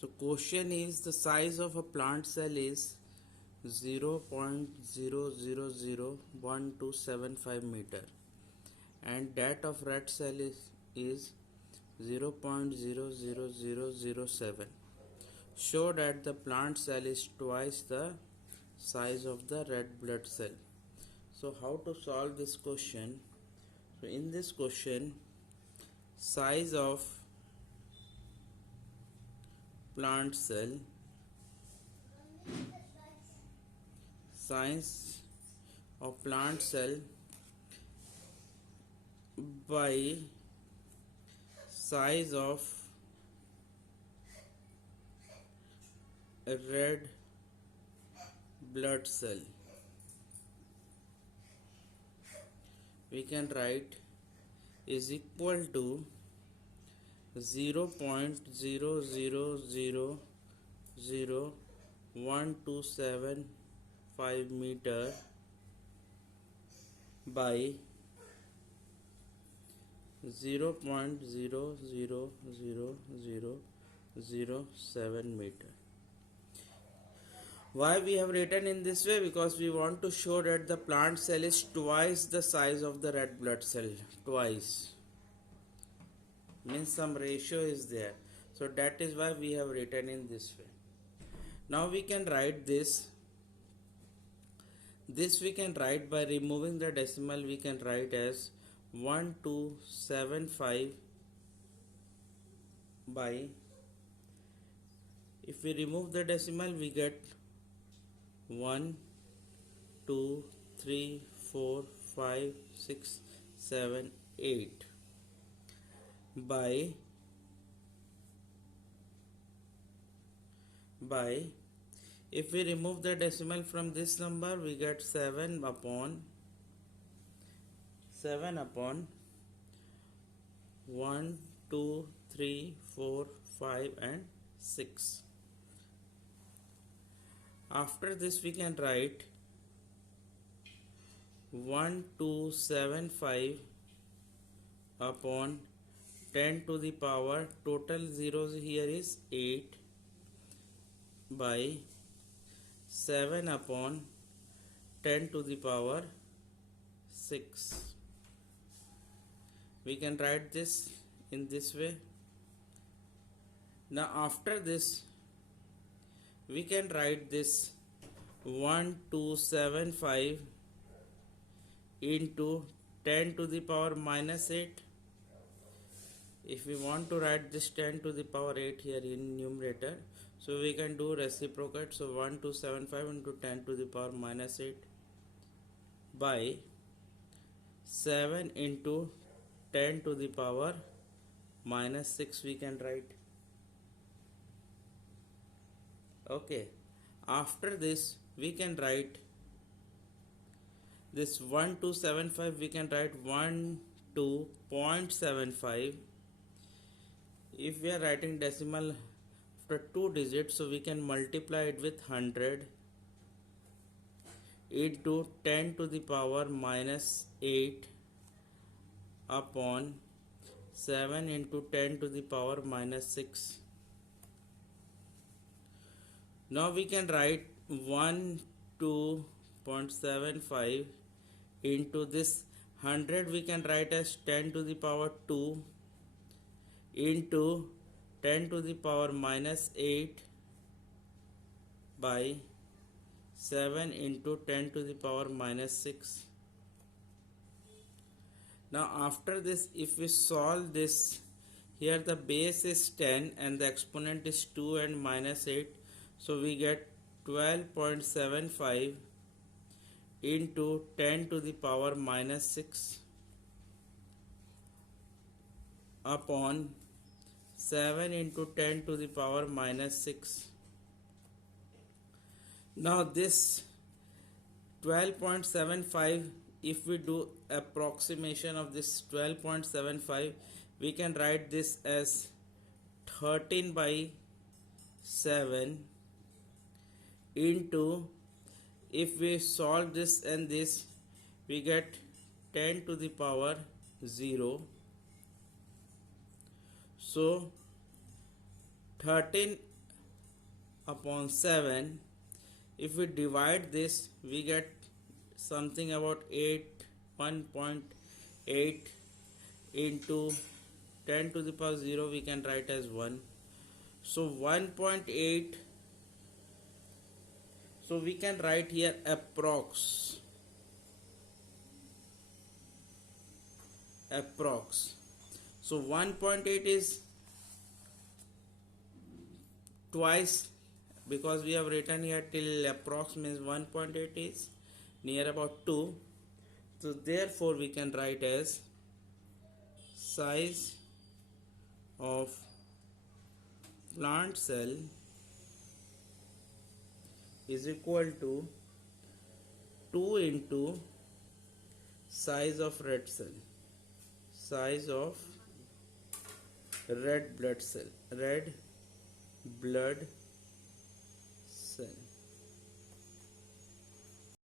So question is the size of a plant cell is 0.000127 meter and that of red cell is 0.00007. Show that the plant cell is twice the size of the red blood cell. So how to solve this question? So in this question, size of plant cell, size of plant cell by size of red blood cell. We can write is equal to 0.000127 meter by 0.000007 meter. Why we have written in this way? Because we want to show that the plant cell is twice the size of the red blood cell. Twice means some ratio is there. So that is why we have written in this way. Now we can write this. This we can write by removing the decimal. We can write as 1275 by, if we remove the decimal we get 1 2 3 4 5 6 7 8 by if we remove the decimal from this number we get 7 upon 1 2 3 4 5 and 6. After this we can write 1275 upon 10 to the power, total zeros here is 8 by 7 upon 10 to the power 6. We can write this in this way. Now after this we can write this 1275 into 10 to the power minus 8. If we want to write this 10 to the power 8 here in numerator, so we can do reciprocate. So 1275 into 10 to the power minus 8 by 7 into 10 to the power minus 6 we can write. Okay, after this we can write this 1275, we can write 12.75. If we are writing decimal after 2 digits, so we can multiply it with 100 into 10 to the power minus 8 upon 7 into 10 to the power minus 6. Now we can write 12.75 into this 100 we can write as 10 to the power 2 into 10 to the power minus 8 by 7 into 10 to the power minus 6. Now after this if we solve this, here the base is 10 and the exponent is 2 and minus 8. So we get 12.75 into 10 to the power minus 6 upon 7 into 10 to the power minus 6. Now this 12.75, if we do approximation of this 12.75, we can write this as 13 by 7 into, if we solve this and this, we get 10 to the power 0. So 13 upon 7. If we divide this, we get something about 1.8 into 10 to the power 0, we can write as 1. So 1.8, so we can write here approx. So 1.8 is twice, because we have written here till approx means 1.8 is near about 2. So therefore we can write as size of plant cell is equal to 2 into size of red cell, size of red blood